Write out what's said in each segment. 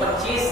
25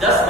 10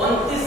29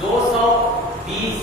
220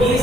20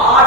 8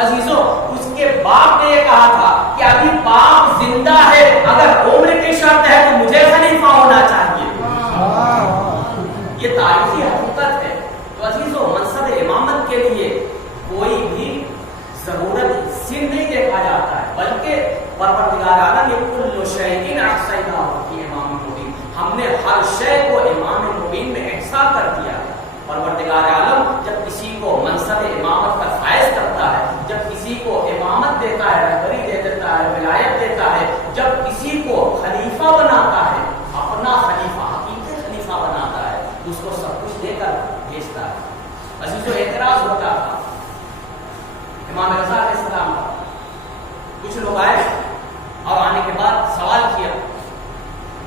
عزیزوں اس کے باپ نے یہ کہا تھا کہ ابھی باپ زندہ ہے، اگر عمر کی شرط ہے تو مجھے خلیفہ ہونا چاہیے. یہ تاریخی حقیقت ہے. تو عزیزوں منصب امامت کے لیے کوئی بھی ضرورت سن نہیں دیکھا جاتا ہے، بلکہ پروردگار عالم یہ کل شیء احصیناہ فی امام مبین، ہم نے ہر شے کو امام مبین میں احصا کر دیا ہے. پروردگار عالم جب کسی کو منصب امامت کا فائز کرتا ہے، جب کسی کو امامت دیتا ہے، رہبری دے دیتا ہے، ولایت دیتا ہے، جب کسی کو خلیفہ بناتا ہے، اپنا خلیفہ حقیقی خلیفہ بناتا ہے، اس کو سب کچھ دے کر بھیجتا ہے. عزیزو اعتراض ہوتا تھا امام رضا علیہ السلام کا. کچھ لوگ آئے اور آنے کے بعد سوال کیا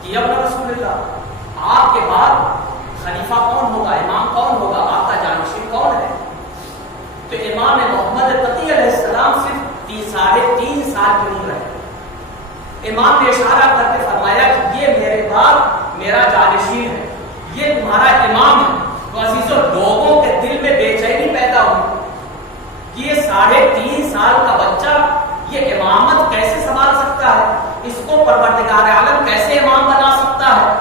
کہ ابن رسول اللہ آپ کے بعد خلیفہ کون ہوگا، امام کون ہوگا، آپ کا جانشین کون ہے؟ تو امام محمد تقی علیہ السلام صرف 3.5 سال کی عمر ہے. امام نے اشارہ کر کے فرمایا کہ یہ میرے بعد میرا جانشین ہے، یہ تمہارا امام ہے. تو عزیزوں لوگوں کے دل میں بے چینی پیدا ہوئی کہ یہ 3.5 سال کا بچہ یہ امامت کیسے سنبھال سکتا ہے، اس کو پروردگار عالم کیسے امام بنا سکتا ہے.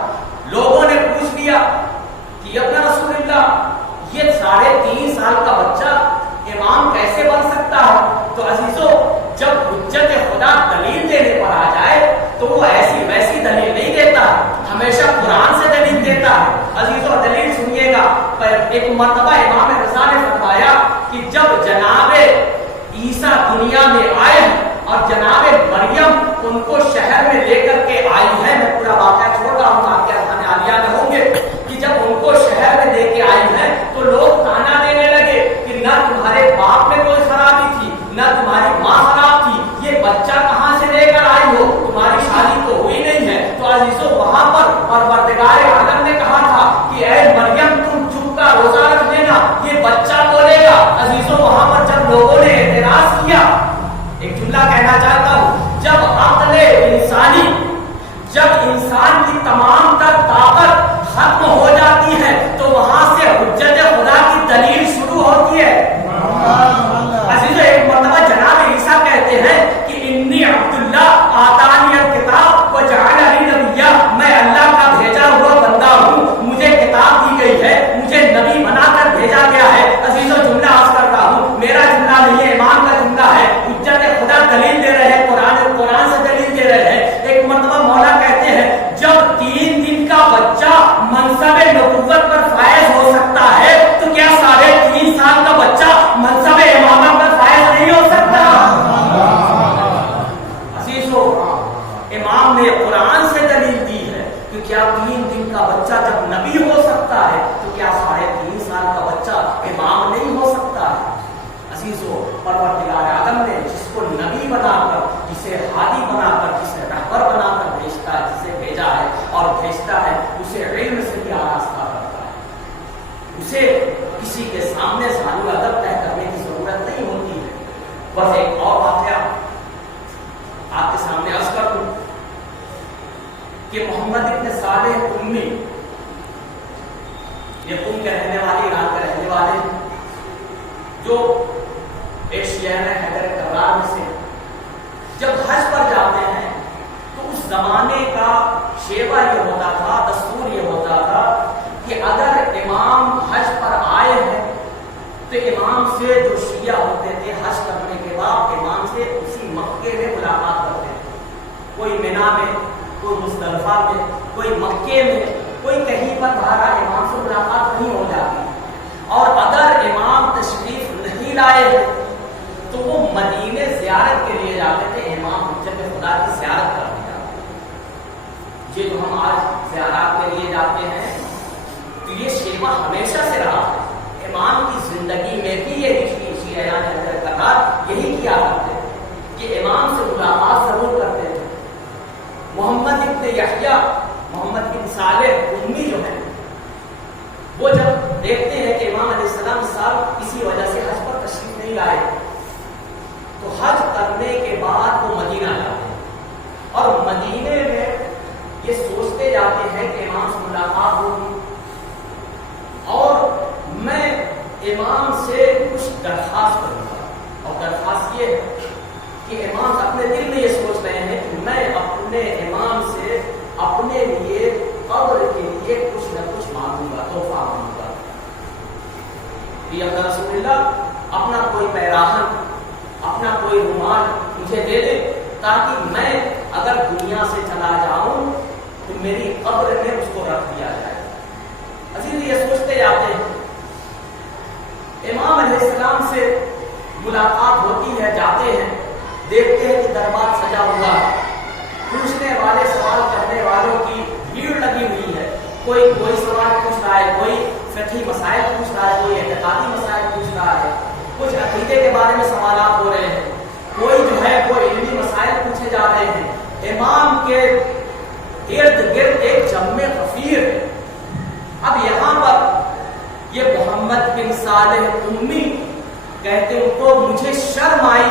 لوگوں نے پوچھ لیا کہ ابن رسول اللہ یہ 3.5 سال کا بچہ امام کیسے بن سکتا ہے؟ تو عزیزوں جب حجت خدا دلیل دینے پر آ جائے تو وہ ایسی ویسی دلیل نہیں دیتا، ہمیشہ قرآن سے دلیل دیتا ہے. عزیزوں دلیل سنیے گا. ایک مرتبہ امام رضا نے فرمایا کہ جب جناب عیسیٰ دنیا میں آئے اور جناب مریم ان کو شہر میں لے کر کے آئی ہے، میں پورا واقعہ چھوڑ رہا ہوں آپ کے اذہان عالیہ میں ہوں گے کہ جب ان کو شہر میں لے کے آئی ہے تو لوگ تانا دینے لگے کہ نہ تمہارے باپ میں کوئی خرابی تھی، نہ تمہاری ماں خراب تھی، یہ بچہ کہاں سے لے کر آئی ہو، تمہاری شادی تو ہوئی نہیں ہے. تو عزیزوں وہاں پر پروردگار عالم نے کہا تھا کہ اے مریم تم چپ کا روزہ رکھ لینا، یہ بچہ بولے گا. عزیزوں وہاں پر جب لوگوں نے اعتراض کیا، ایک جملہ کہنا چاہتا ہوں، جب عقل انسانی، جب انسان کی تمام تر طاقت ختم ہو جاتی ہے تو وہاں سے حجت خدا کی دلیل شروع ہوتی ہے. عزیزوں ایک مرتبہ جناب عیسیٰ کہتے ہیں کہ انی عبداللہ آتانی الکتاب وجعلنی نبیا، میں اللہ کا بھیجا ہوا بندہ ہوں، مجھے کتاب دی گئی ہے، مجھے نبی بنا کر بھیجا گیا ہے. عزیزوں جملہ عرض کرتا ہوں، میرا جملہ نہیں ہے، امام کا جملہ ہے. حجت خدا دلیل دے رہے ہیں، قرآن سے دلیل دے رہے ہیں. ایک مرتبہ مولا کہتے ہیں جب 3 دن کا بچہ منصب نبوت پر فائز ہو سکتا ہے تو کیا 3.5 سال کا بچہ منصب امامت پر فائز نہیں ہو سکتا؟ عزیزو امام نے قرآن سے دلیل دی ہے کہ کیا 3 دن کا بچہ جب نبی ہو سکتا ہے تو کیا 3.5 سال کا بچہ امام نہیں ہو سکتا ہے؟ عزیزو پروردگار عالم نے جس کو نبی بنا کر، جسے ہادی بنا کر، جسے رہبر بنا کر بھیجتا ہے، جسے بھیجا ہے اور بھیجتا ہے، اسے علم سے بھی آراستہ کرتا ہے. اسے کسی کے سامنے سالو ادب طے کرنے کی ضرورت نہیں ہوتی ہے. بس ایک اور واقعہ آپ کے سامنے عرض کر دوں کہ محمد ابن صالح امی، یہ قم کے رہنے والے، ایران کے رہنے والے، جو ایشیا میں حیدر کرار میں سے جب حج پر جاتے ہیں تو اس زمانے کا شیوا یہ ہوتا تھا، دستور یہ ہوتا تھا کہ اگر امام حج پر آئے ہیں تو امام سے جو شیعہ ہوتے تھے حج کرنے کے بعد امام سے اسی مکے میں ملاقات کرتے تھے. کوئی مینا میں، کوئی مزدلفہ میں، کوئی مکے میں، کوئی کہیں پر باہر امام سے ملاقات نہیں ہو جاتی. اور اگر امام تشریف نہیں لائے تو وہ مدینے زیارت کے لیے جاتے تھے، امام حجت خدا کی زیارت کرنے جاتے تھے. یہ جو ہم آج زیارات کے لیے جاتے ہیں تو یہ شیوا ہمیشہ سے رہا ہے. امام کی زندگی میں بھی یہ شیعیان حضرت کرار یہی کیا کرتے تھے کہ امام سے ملاقات ضرور کرتے تھے. محمد ابن یحییٰ، محمد بن صالح امی جو ہیں، وہ جب دیکھتے ہیں کہ امام علیہ السلام اس سال کسی وجہ سے حج پر تشریف نہیں لائے تو حج کرنے کے بعد وہ مدینہ جاتے ہیں اور مدینے میں یہ سوچتے جاتے ہیں کہ امام سے ملاقات ہوگی اور میں امام سے کچھ درخواست کروں گا. اور درخواست بحث یہ ہے کہ امام اپنے دل میں یہ سوچ رہے ہیں کہ میں اپنے امام سے اپنے لیے قبر کے لیے کچھ نہ کچھ مانگوں گا، تحفہ مانگوں گا. یہ رسول اللہ اپنا کوئی پیراہن، اپنا کوئی رومال مجھے دے دے تاکہ میں اگر دنیا سے چلا جاؤں تو میری قبر میں اس کو رکھ دیا جائے. عزیز یہ سوچتے جاتے ہیں. امام علیہ السلام سے ملاقات ہوتی ہے، جاتے ہیں، دیکھتے ہیں کہ دربار سجا ہوا ہے، پوچھنے والے سوال کرنے والوں کی بھیڑ لگی ہوئی ہے. کوئی سوال پوچھ رہا ہے، کوئی فقہی مسائل پوچھ رہا ہے، کوئی اعتقادی مسائل پوچھ رہا ہے، کچھ عقیدے کے بارے میں سوالات ہو رہے ہیں، کوئی جو ہے وہ علمی مسائل پوچھے جا رہے ہیں. امام کے ارد گرد ایک جمع غفیر. اب یہاں پر یہ محمد بن صالح امی کہتے ہیں تو مجھے شرم آئی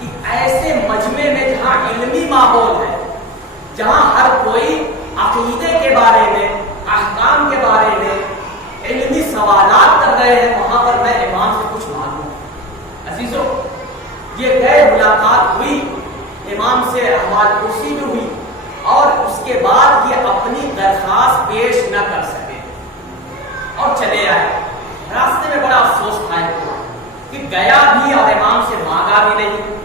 کہ ایسے مجمع میں جہاں علمی ماحول ہے، جہاں ہر کوئی عقیدے کے بارے میں، احکام کے بارے میں علمی سوالات کر رہے ہیں، وہاں پر میں امام سے کچھ مانگوں. عزیزو یہ غیر ملاقات ہوئی، امام سے احوال پرسی بھی ہوئی اور اس کے بعد یہ اپنی درخواست پیش نہ کر سکے اور چلے آئے. راستے میں بڑا افسوس تھا کہ گیا بھی اور امام سے مانگا بھی نہیں.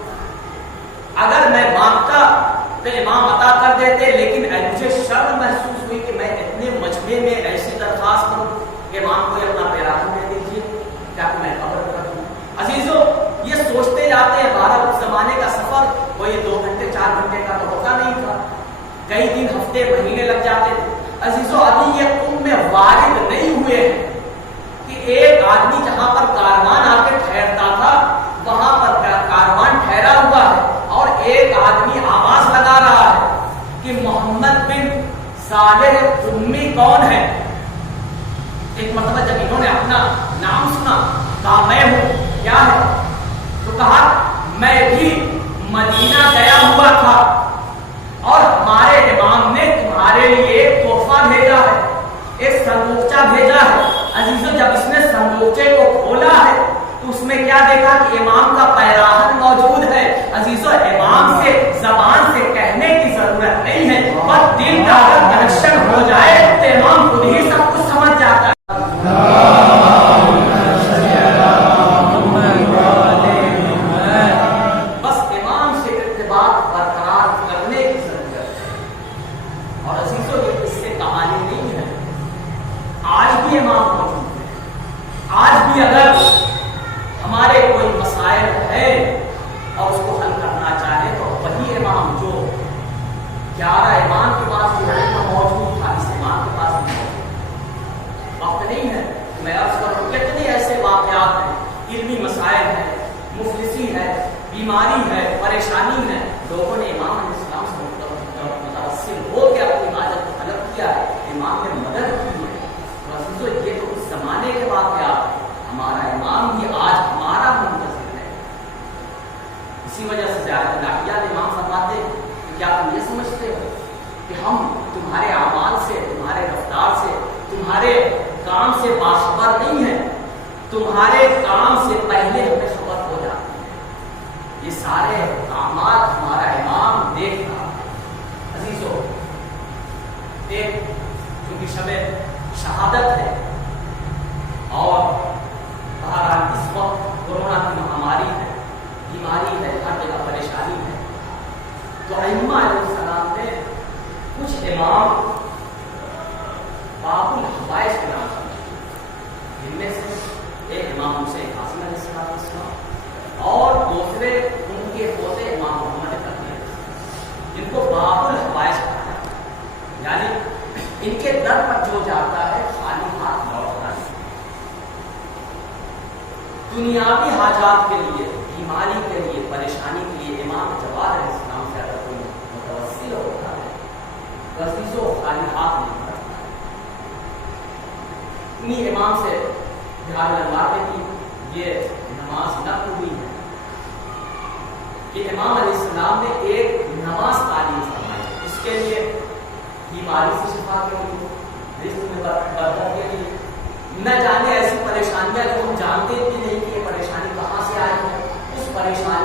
اگر میں مانگتا تو امام عطا کر دیتے، لیکن مجھے شرم محسوس ہوئی کہ میں اتنے مجمع میں ایسی درخواست کروں کہ امام کو اپنا پیراہن دے دیجیے کیا میں قبر کر دوں. عزیزو یہ سوچتے جاتے ہیں. بھارت اس زمانے کا سفر کوئی 2 گھنٹے 4 گھنٹے کا تو ہوتا نہیں تھا، کئی دن ہفتے مہینے لگ جاتے تھے. عزیزو ابھی یہ تم میں وارد نہیں ہوئے ہیں کہ ایک آدمی جہاں پر کاروان آ کے ٹھہرتا تھا وہاں پر کاروان ٹھہرا ہوا ہے اور ایک آدمی آواز لگا رہا ہے کہ محمد بن صالح امی کون ہے. ایک مرتبہ جب انہوں نے اپنا نام سنا، کہا میں ہوں. کیا ہے؟ تو کہا میں بھی مدینہ گیا ہوا تھا اور ہمارے امام نے تمہارے لیے ایک تحفہ بھیجا ہے، ایک سنگوچہ بھیجا ہے. عزیزو جب اس نے سنگوچے کو کھولا ہے تو اس میں کیا دیکھا کہ امام کا پیراہن موجود ہے. عزیزو امام سے زبان سے کہنے کی ضرورت نہیں ہے، بس دل کا اگر کنیکشن ہو جائے تو امام خود ہی سب کچھ سمجھ جاتا ہے. بس امام سے ارتباط برقرار کرنے کی ضرورت ہے. اور عزیزو یہ اس سے کہانی نہیں ہے، آج بھی امام موجود ہے. آج بھی اگر ہمارے کوئی مسائل ہے اور اس کو حل کرنا چاہے تو وہی امام جو 11 امام کے پاس جو ہے موجود تھا، اس امام کے پاس بھی موجود. وقت نہیں ہے میں عرض کروں کتنے ایسے واقعات ہیں، علمی مسائل ہیں، مفلسی ہے، بیماری ہے، پریشانی ہے، لوگوں نے امام علیہ السلام سے متوسل ہو کے اپنی حاجت کو طلب کیا ہے، امام نے مدد کی ہے. یہ تو اس زمانے کے واقعات ہیں. ہمارا امام بھی آج ہمارا منتظر ہے. اسی وجہ سے زیادہ لاٹیا امام فرماتے ہیں کہ کیا تم یہ سمجھتے ہو کہ ہم تمہارے اعمال سے، تمہارے رفتار سے، تمہارے کام سے باخبر نہیں ہیں؟ تمہارے کام سے پہلے ہمیں خبر ہو جاتی ہے. یہ سارے اعمال ہمارا امام دیکھ رہا ہے. عزیزو ایک کیونکہ شب شہادت ہے اور بہرحال اس وقت کورونا کی مہاماری ہے، بیماری ہے، ہر جگہ پریشانی ہے، تو ائمہ علیہ السلام نے کچھ امام باب الحوائج کے نام سمجھے. جن میں سے ایک امام حسین قاسم علیہ السلام اور دوسرے ان کے پوتے امام محمد تقی، جن کو باب الحوائج کہا جاتا ہے. یعنی ان کے در پر جو جاتا ہے خالی ہاتھ لوٹتا نہیں. دنیاوی حاجات کے لیے، بیماری کے لیے، پریشانی کے لیے امام جواد علیہ السلام سے اگر کوئی متوسل ہوتا ہے عزیزو خالی ہاتھ نہیں کرتا ہے. انہیں امام سے بہار الانوار میں کی یہ نماز نقل ہوئی ہے کہ امام علیہ السلام نے ایک نماز تعلیم فرمائی. اس کے لیے بیماری سے شفا کے لیے، رزق میں برکت کے لیے، نہ جانے ایسی پریشانیاں جو ہم جانتے بھی نہیں کہ یہ پریشانی کہاں سے آئی ہے، اس پریشانی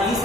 30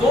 2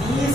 30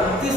29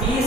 30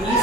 30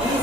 30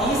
30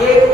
1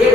1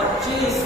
25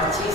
25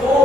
2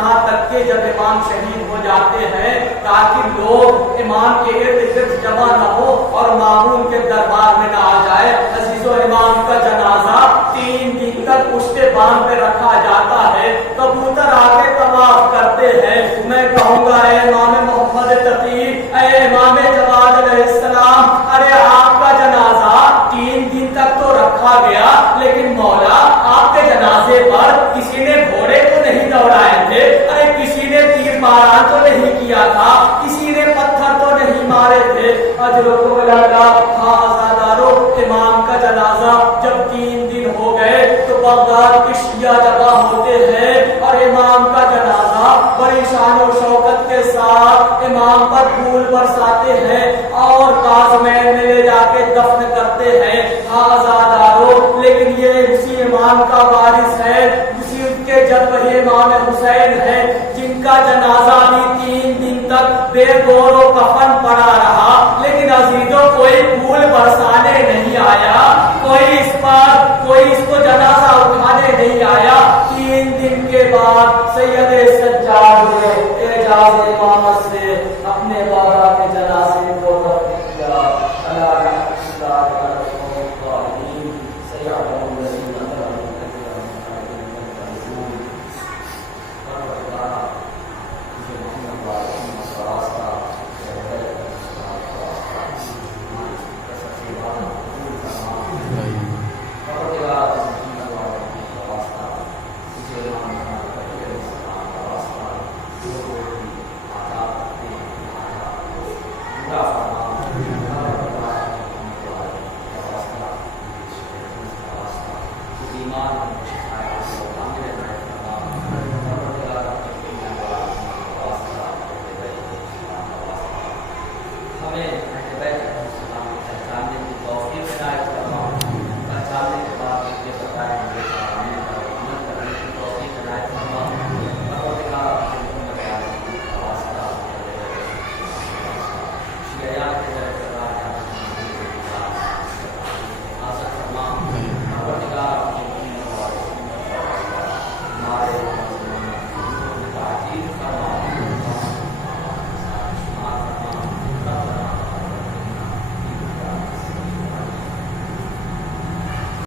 یہاں تک کہ جب امام شہید ہو جاتے ہیں تاکہ لوگ امام کے ارد گرد جمع نہ ہو اور مامون کے دربار میں نہ آ جائے، عزیزو امام کا جنازہ 3 دن تک پشتے بام پہ رکھا جاتا ہے، کبوتر آ کے طواف کرتے ہیں۔ میں کہوں گا اے امام محمد تقی، اے امام جواد علیہ السلام، ارے آپ کا جنازہ 3 دن تک تو رکھا گیا، لیکن مولا آپ کے جنازے پر کسی نے گھوڑے تو نہیں دوڑائے تھے، ارے کسی نے تیر ماران تو نہیں کیا تھا، کسی نے پتھر تو نہیں مارے تھے۔ اجرکم اللہ، ہاں آزادارو، امام کا جنازہ جب 3 دن ہو گئے تو بغداد کے شیعہ جمع ہوتے ہیں اور امام کا جنازہ بڑی شان و شوکت کے ساتھ امام پر پھول برساتے ہیں اور کاظمین میں لے جا کے دفن کرتے ہیں۔ آزادارو، لیکن یہ اسی امام کا وارث ہے، اسی ان کے جد وہی امام حسین ہے جن کا جنازہ بھی 3 دن تک بے گور و کفن پڑا رہا، لیکن عزیزوں کوئی پھول برسانے نہیں آیا، کوئی اس کو جنازہ اٹھانے نہیں آیا۔ 3 دن کے بعد سید سجاد نے اعجاز امام